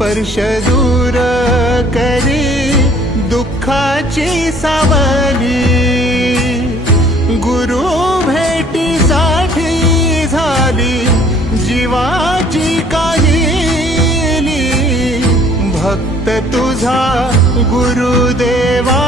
स्पर्श दूर करी दुःखाची सावली। गुरु भेटीसाठी झाली जीवाची काहिली। भक्त तुझा गुरुदेवा